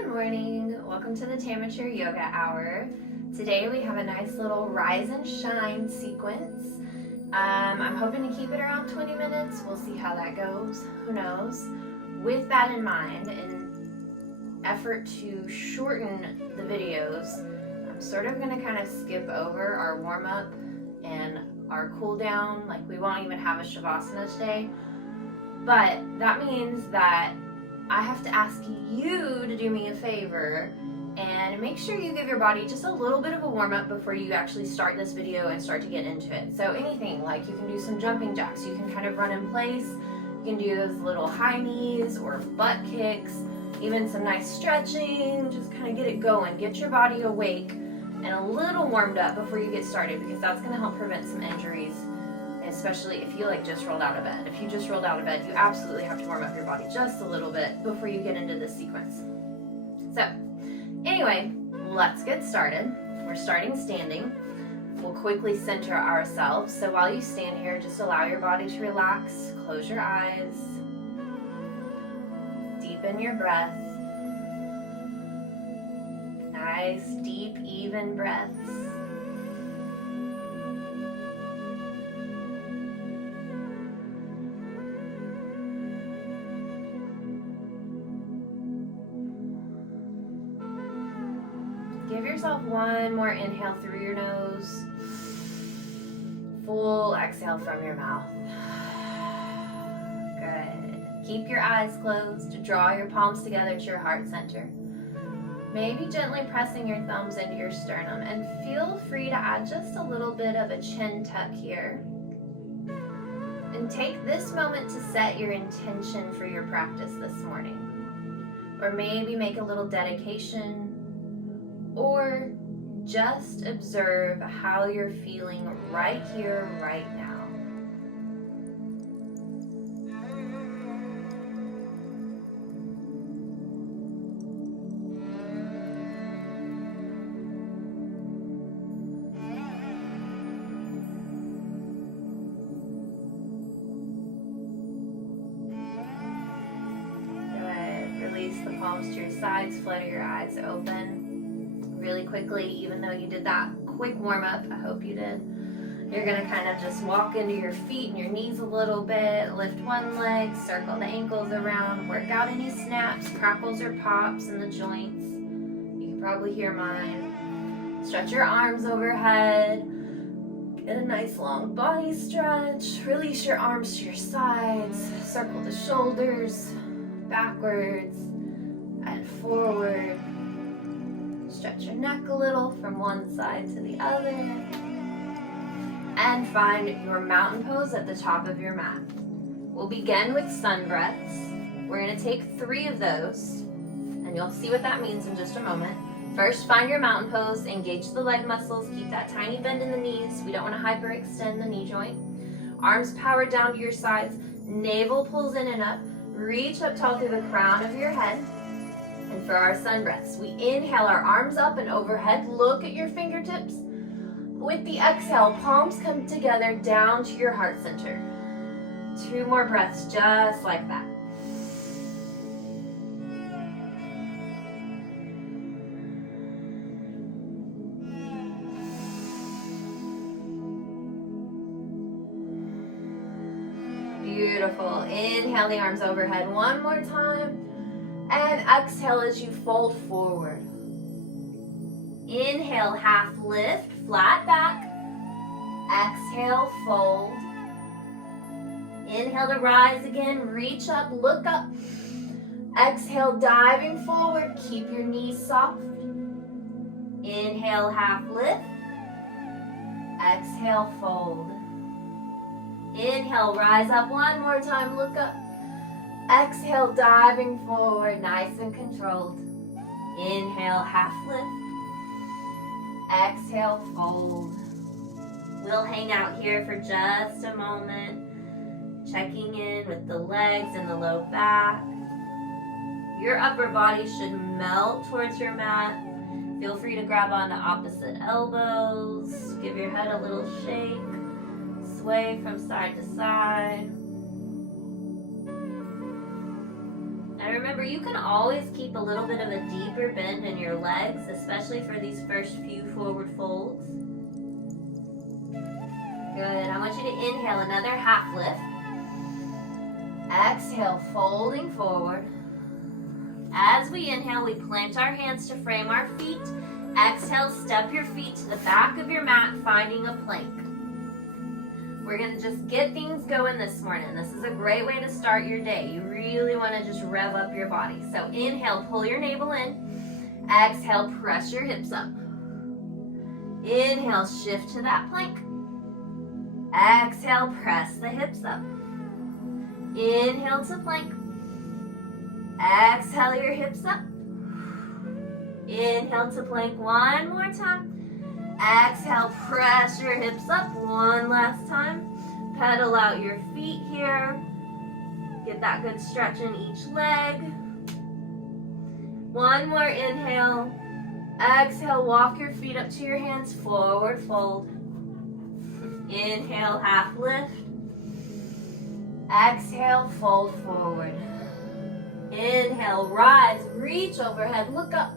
Good morning. Welcome to the Tamateur Yoga Hour. Today we have a nice little rise and shine sequence. I'm hoping to keep it around 20 minutes. We'll see how that goes. Who knows? With that in mind, in effort to shorten the videos, I'm sort of going to kind of skip over our warm-up and our cool down. Like, we won't even have a Shavasana today. But that means that I have to ask you to do me a favor and make sure you give your body just a little bit of a warm-up before you actually start this video and start to get into it. So anything, like you can do some jumping jacks, you can kind of run in place, you can do those little high knees or butt kicks, even some nice stretching, just kind of get it going, get your body awake and a little warmed up before you get started, because that's going to help prevent some injuries, especially if you just rolled out of bed. If you just rolled out of bed, you absolutely have to warm up your body just a little bit before you get into this sequence. So anyway, let's get started. We're starting standing. We'll quickly center ourselves. So while you stand here, just allow your body to relax. Close your eyes. Deepen your breath. Nice, deep, even breaths. Give yourself one more inhale through your nose. Full exhale from your mouth. Good. Keep your eyes closed. Draw your palms together to your heart center. Maybe gently pressing your thumbs into your sternum, and feel free to add just a little bit of a chin tuck here. And take this moment to set your intention for your practice this morning. Or maybe make a little dedication, or just observe how you're feeling right here, right now. Good. Release the palms to your sides, flutter your eyes open. Really quickly, even though you did that quick warm-up, I hope you did, you're going to kind of just walk into your feet and your knees a little bit, lift one leg, circle the ankles around, work out any snaps, crackles, or pops in the joints. You can probably hear mine. Stretch your arms overhead, get a nice long body stretch, release your arms to your sides, circle the shoulders, backwards and forward. Stretch your neck a little from one side to the other. And find your mountain pose at the top of your mat. We'll begin with sun breaths. We're going to take 3 of those, and you'll see what that means in just a moment. First, find your mountain pose, engage the leg muscles, keep that tiny bend in the knees. We don't want to hyperextend the knee joint. Arms powered down to your sides, navel pulls in and up. Reach up tall through the crown of your head. And for our sun breaths, we inhale our arms up and overhead. Look at your fingertips. With the exhale, palms come together down to your heart center. 2 more breaths just like that. Beautiful. Inhale the arms overhead one more time. And exhale as you fold forward. Inhale, half lift, flat back. Exhale, fold. Inhale to rise again, reach up, look up. Exhale, diving forward, keep your knees soft. Inhale, half lift. Exhale, fold. Inhale, rise up one more time, look up. Exhale, diving forward, nice and controlled. Inhale, half lift. Exhale, fold. We'll hang out here for just a moment, checking in with the legs and the low back. Your upper body should melt towards your mat. Feel free to grab onto opposite elbows. Give your head a little shake. Sway from side to side. Remember, you can always keep a little bit of a deeper bend in your legs, especially for these first few forward folds. Good. I want you to inhale another half lift. Exhale, folding forward. As we inhale, we plant our hands to frame our feet. Exhale, step your feet to the back of your mat, finding a plank. We're going to just get things going this morning. This is a great way to start your day. You really want to just rev up your body. So inhale, pull your navel in. Exhale, press your hips up. Inhale, shift to that plank. Exhale, press the hips up. Inhale to plank. Exhale your hips up. Inhale to plank one more time. Exhale, press your hips up one last time. Pedal out your feet here. Get that good stretch in each leg. One more inhale. Exhale, walk your feet up to your hands, forward fold. Inhale, half lift. Exhale, fold forward. Inhale, rise, reach overhead, look up.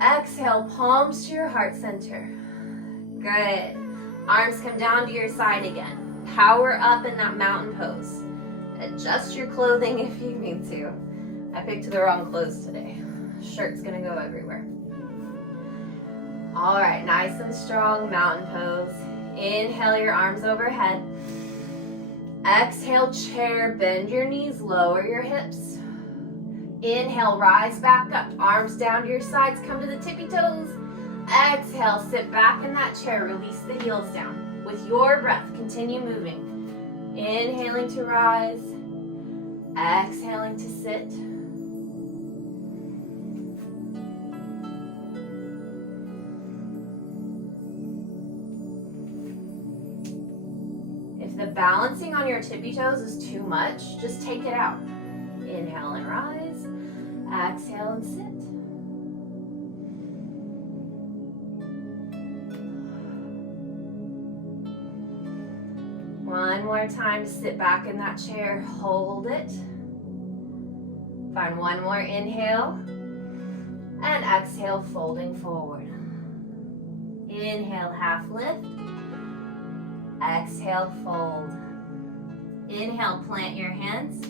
Exhale, palms to your heart center. Good. Arms come down to your side again. Power up in that mountain pose. Adjust your clothing if you need to. I picked the wrong clothes today. Shirt's gonna go everywhere. All right, nice and strong mountain pose. Inhale your arms overhead. Exhale, chair, bend your knees, lower your hips. Inhale, rise back up, arms down to your sides, come to the tippy toes. Exhale, sit back in that chair, release the heels down. With your breath, continue moving. Inhaling to rise, exhaling to sit. If the balancing on your tippy toes is too much, just take it out. Inhale and rise, exhale and sit. One more time to sit back in that chair, hold it. Find one more inhale, and exhale, folding forward. Inhale, half lift. Exhale, fold. Inhale, plant your hands.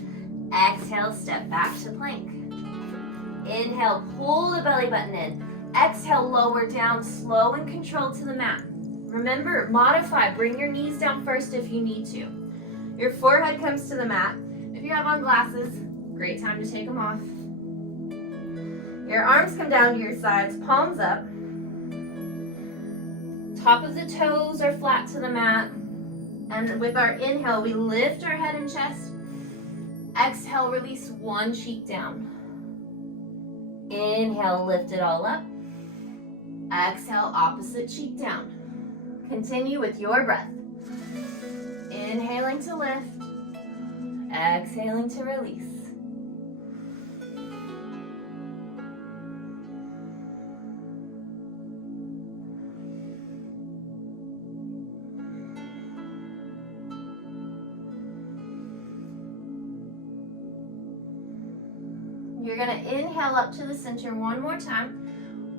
Exhale, step back to plank. Inhale, pull the belly button in. Exhale, lower down, slow and controlled to the mat. Remember, modify, bring your knees down first if you need to. Your forehead comes to the mat. If you have on glasses, great time to take them off. Your arms come down to your sides, palms up. Top of the toes are flat to the mat. And with our inhale, we lift our head and chest. Exhale, release one cheek down. Inhale, lift it all up. Exhale, opposite cheek down. Continue with your breath. Inhaling to lift. Exhaling to release. You're going to inhale up to the center one more time.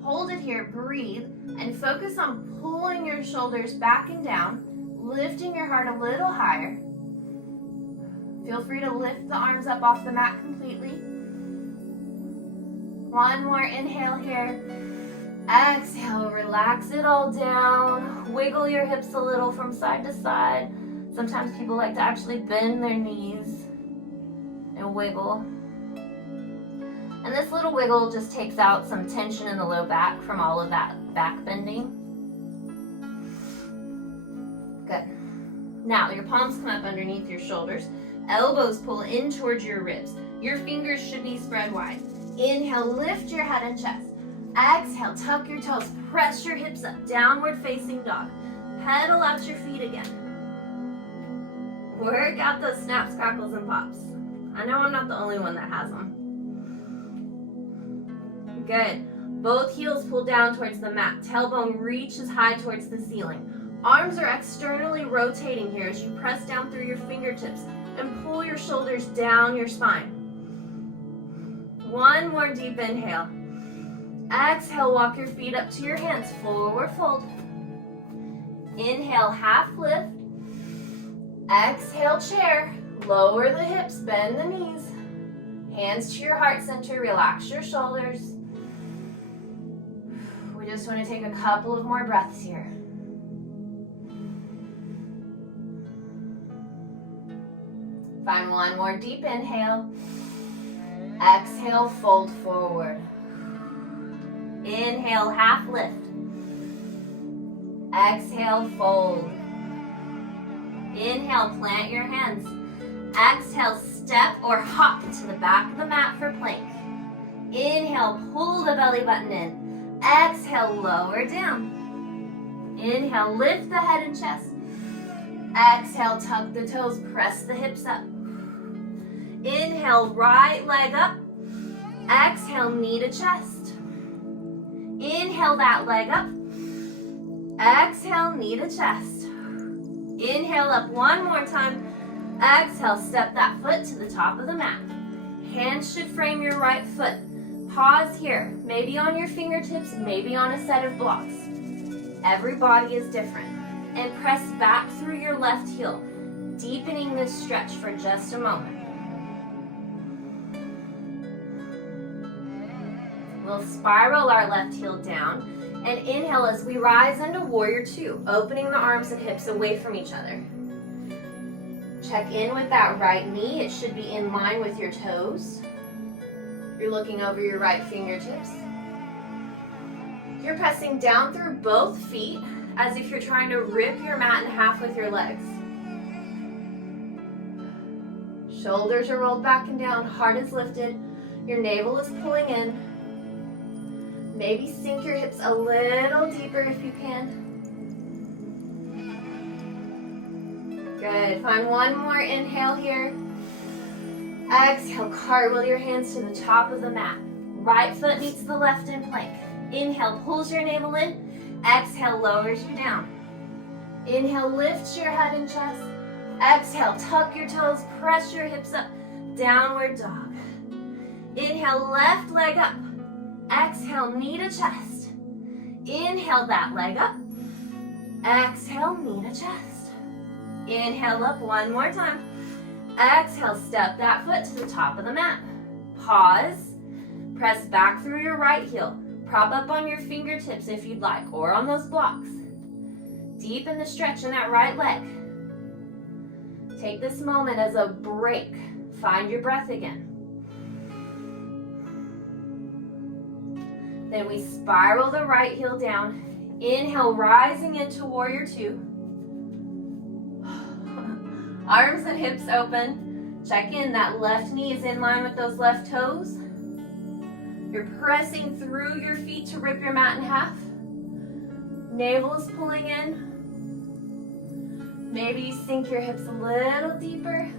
Hold it here, breathe, and focus on pulling your shoulders back and down, lifting your heart a little higher. Feel free to lift the arms up off the mat completely. One more inhale here. Exhale, relax it all down. Wiggle your hips a little from side to side. Sometimes people like to actually bend their knees and wiggle. And this little wiggle just takes out some tension in the low back from all of that back bending. Good. Now your palms come up underneath your shoulders. Elbows pull in towards your ribs. Your fingers should be spread wide. Inhale, lift your head and chest. Exhale, tuck your toes. Press your hips up. Downward facing dog. Pedal out your feet again. Work out those snaps, crackles, and pops. I know I'm not the only one that has them. Good. Both heels pull down towards the mat. Tailbone reaches high towards the ceiling. Arms are externally rotating here as you press down through your fingertips and pull your shoulders down your spine. One more deep inhale. Exhale, walk your feet up to your hands, forward fold. Inhale, half lift. Exhale, chair. Lower the hips, bend the knees. Hands to your heart center, relax your shoulders. We just want to take a couple of more breaths here. Find one more deep inhale. Exhale, fold forward. Inhale, half lift. Exhale, fold. Inhale, plant your hands. Exhale, step or hop to the back of the mat for plank. Inhale, pull the belly button in. Exhale, lower down. Inhale, lift the head and chest. Exhale, tuck the toes, press the hips up. Inhale, right leg up. Exhale, knee to chest. Inhale that leg up. Exhale, knee to chest. Inhale up one more time. Exhale, step that foot to the top of the mat. Hands should frame your right foot. Pause here, maybe on your fingertips, maybe on a set of blocks. Every body is different. And press back through your left heel, deepening this stretch for just a moment. We'll spiral our left heel down and inhale as we rise into warrior two, opening the arms and hips away from each other. Check in with that right knee. It should be in line with your toes. You're looking over your right fingertips. You're pressing down through both feet as if you're trying to rip your mat in half with your legs. Shoulders are rolled back and down, heart is lifted, your navel is pulling in. Maybe sink your hips a little deeper if you can. Good, find one more inhale here. Exhale, cartwheel your hands to the top of the mat. Right foot meets the left in plank. Inhale, pulls your navel in. Exhale, lowers you down. Inhale, lifts your head and chest. Exhale, tuck your toes, press your hips up. Downward dog. Inhale, left leg up. Exhale, knee to chest. Inhale that leg up. Exhale, knee to chest. Inhale up one more time. Exhale, step that foot to the top of the mat. Pause. Press back through your right heel. Prop up on your fingertips if you'd like, or on those blocks. Deepen the stretch in that right leg. Take this moment as a break. Find your breath again. Then we spiral the right heel down. Inhale, rising into warrior two. Arms and hips open. Check in, that left knee is in line with those left toes. You're pressing through your feet to rip your mat in half. Navel is pulling in. Maybe you sink your hips a little deeper.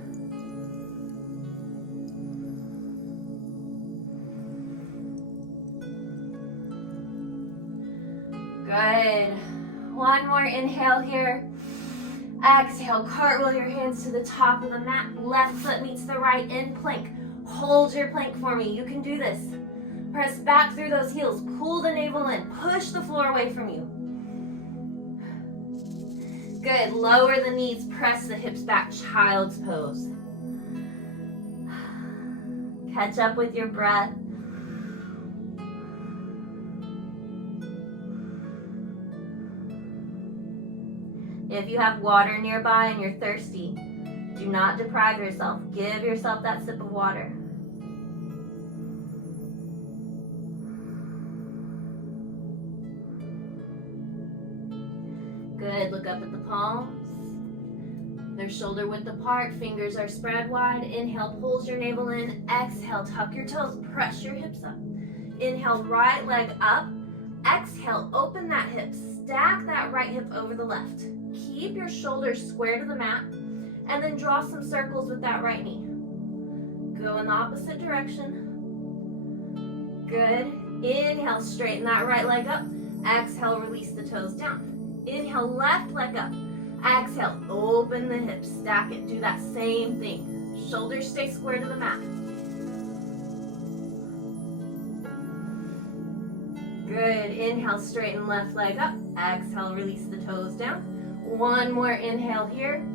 Good. One more inhale here. Exhale, cartwheel your hands to the top of the mat. Left foot meets the right in plank. Hold your plank for me. You can do this. Press back through those heels. Pull the navel in. Push the floor away from you. Good. Lower the knees. Press the hips back. Child's pose. Catch up with your breath. If you have water nearby and you're thirsty, do not deprive yourself. Give yourself that sip of water. Good, look up at the palms. They're shoulder width apart, fingers are spread wide. Inhale, pulls your navel in. Exhale, tuck your toes, press your hips up. Inhale, right leg up. Exhale, open that hip, stack that right hip over the left. Keep your shoulders square to the mat, and then draw some circles with that right knee. Go in the opposite direction. Good. Inhale, straighten that right leg up. Exhale, release the toes down. Inhale, left leg up. Exhale, open the hips, stack it. Do that same thing. Shoulders stay square to the mat. Good. Inhale, straighten left leg up. Exhale, release the toes down. One more inhale here.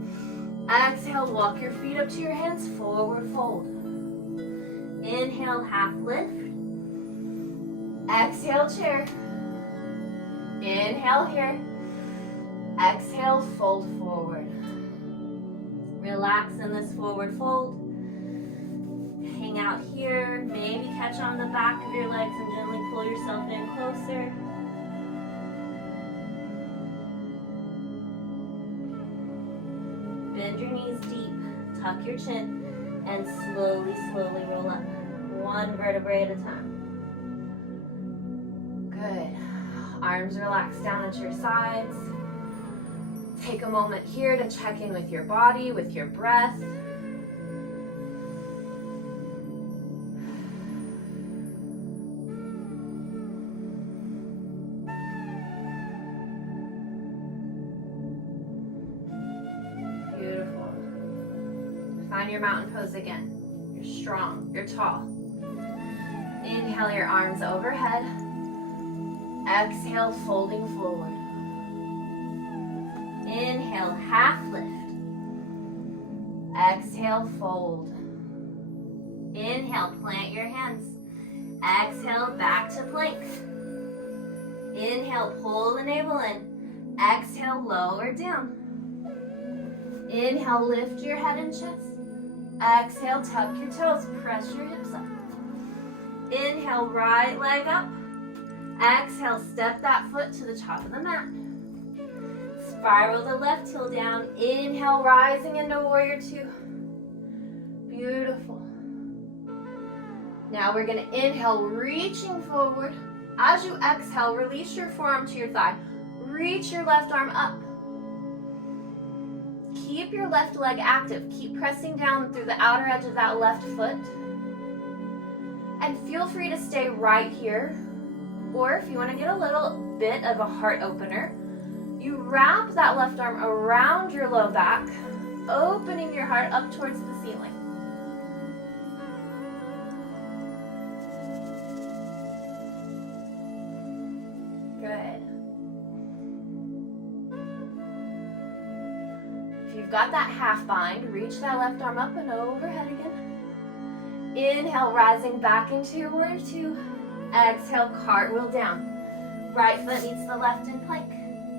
Exhale, walk your feet up to your hands, forward fold. Inhale, half lift. Exhale, chair. Inhale here. Exhale, fold forward. Relax in this forward fold. Hang out here. Maybe catch on the back of your legs and gently pull yourself in closer. Bend your knees deep, tuck your chin, and slowly, slowly roll up. One vertebrae at a time. Good. Arms relaxed down at your sides. Take a moment here to check in with your body, with your breath. Beautiful. Find your mountain pose again. You're strong, you're tall. Inhale your arms overhead. Exhale, folding forward. Inhale, half lift. Exhale, fold. Inhale, plant your hands. Exhale, back to plank. Inhale, pull the navel in. Exhale, lower down. Inhale, lift your head and chest. Exhale, tuck your toes, press your hips up. Inhale, right leg up. Exhale, step that foot to the top of the mat. Spiral the left heel down. Inhale, rising into warrior two. Beautiful. Now we're going to inhale, reaching forward. As you exhale, release your forearm to your thigh. Reach your left arm up. Keep your left leg active. Keep pressing down through the outer edge of that left foot. And feel free to stay right here. Or if you want to get a little bit of a heart opener, you wrap that left arm around your low back, opening your heart up towards the ceiling. Good. If you've got that half bind, reach that left arm up and overhead again. Inhale, rising back into warrior two. Exhale, cartwheel down. Right foot meets the left in plank.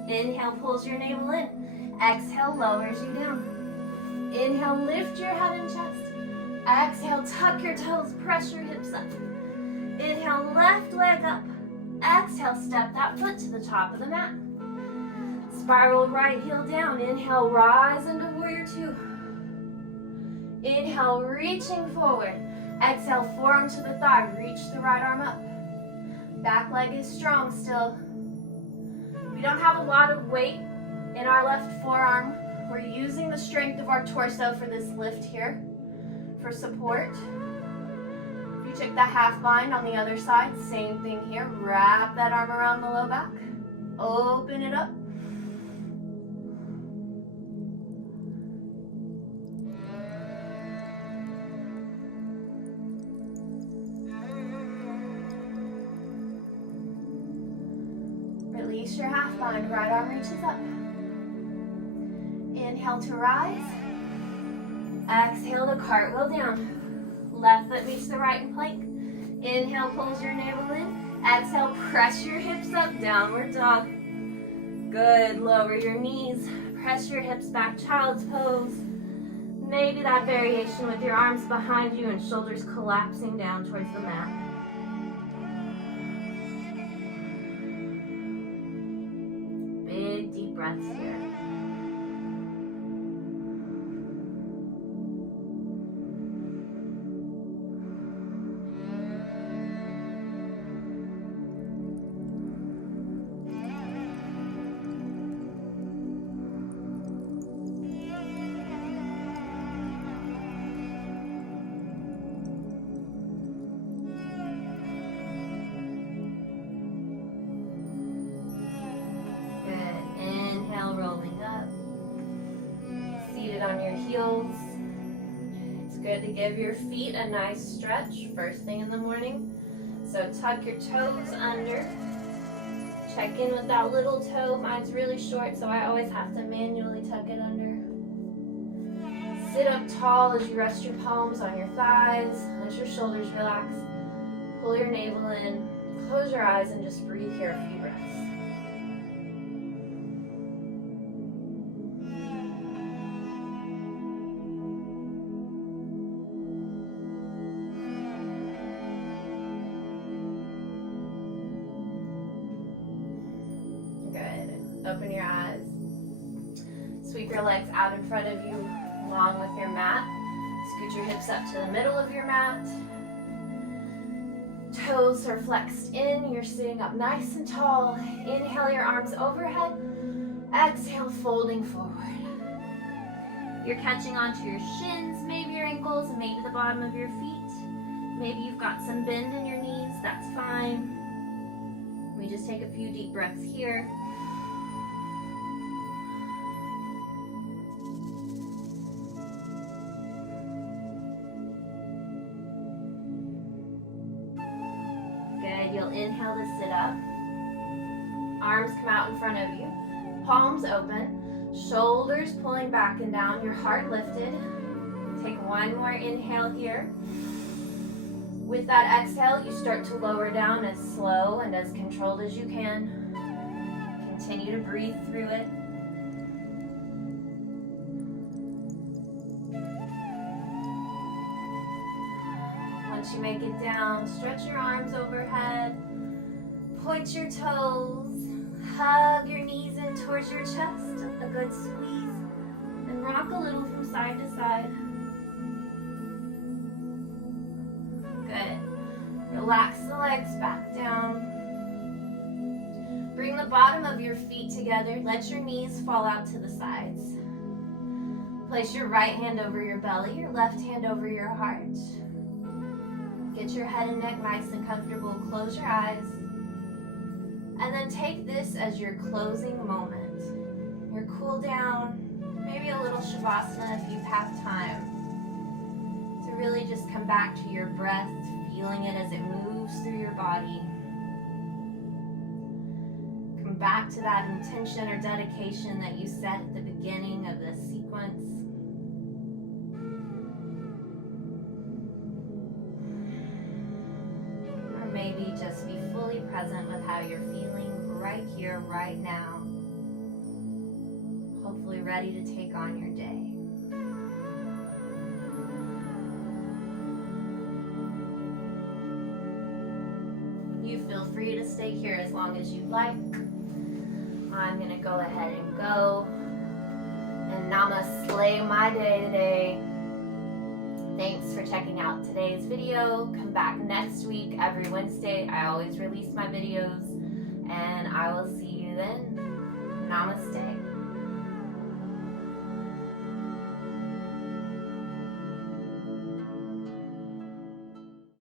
Inhale, pulls your navel in. Exhale, lowers you down. Inhale, lift your head and chest. Exhale, tuck your toes, press your hips up. Inhale, left leg up. Exhale, step that foot to the top of the mat. Spiral right heel down. Inhale, rise into warrior two. Inhale, reaching forward. Exhale, forearm to the thigh. Reach the right arm up. Back leg is strong still. We don't have a lot of weight in our left forearm. We're using the strength of our torso for this lift here for support. If you took that half bind on the other side, same thing here. Wrap that arm around the low back. Open it up. Release your half bind, right arm reaches up. Inhale to rise. Exhale to cartwheel down. Left foot meets the right in plank. Inhale, pulls your navel in. Exhale, press your hips up, downward dog. Good, lower your knees. Press your hips back, child's pose. Maybe that variation with your arms behind you and shoulders collapsing down towards the mat. Big, deep breaths here. On your heels. It's good to give your feet a nice stretch first thing in the morning. So tuck your toes under. Check in with that little toe. Mine's really short, so I always have to manually tuck it under. Sit up tall as you rest your palms on your thighs. Let your shoulders relax. Pull your navel in. Close your eyes and just breathe here a few breaths. Good. Open your eyes. Sweep your legs out in front of you along with your mat. Scoot your hips up to the middle of your mat. Toes are flexed in. You're sitting up nice and tall. Inhale your arms overhead. Exhale, folding forward. You're catching onto your shins, maybe your ankles, and maybe the bottom of your feet. Maybe you've got some bend in your knees. That's fine. We just take a few deep breaths here. You'll inhale to sit up. Arms come out in front of you. Palms open. Shoulders pulling back and down. Your heart lifted. Take one more inhale here. With that exhale, you start to lower down as slow and as controlled as you can. Continue to breathe through it. Once you make it down, stretch your arms overhead, point your toes, hug your knees in towards your chest, a good squeeze, and rock a little from side to side. Good. Relax the legs back down. Bring the bottom of your feet together. Let your knees fall out to the sides. Place your right hand over your belly, your left hand over your heart. Get your head and neck nice and comfortable. Close your eyes. And then take this as your closing moment. Your cool down, maybe a little shavasana if you have time. To really just come back to your breath, feeling it as it moves through your body. Come back to that intention or dedication that you set at the beginning of this sequence. Maybe just be fully present with how you're feeling right here, right now. Hopefully ready to take on your day. You feel free to stay here as long as you'd like. I'm going to go ahead and go and namaste my day today. Thanks for checking out today's video. Come back next week, every Wednesday. I always release my videos, and I will see you then. Namaste.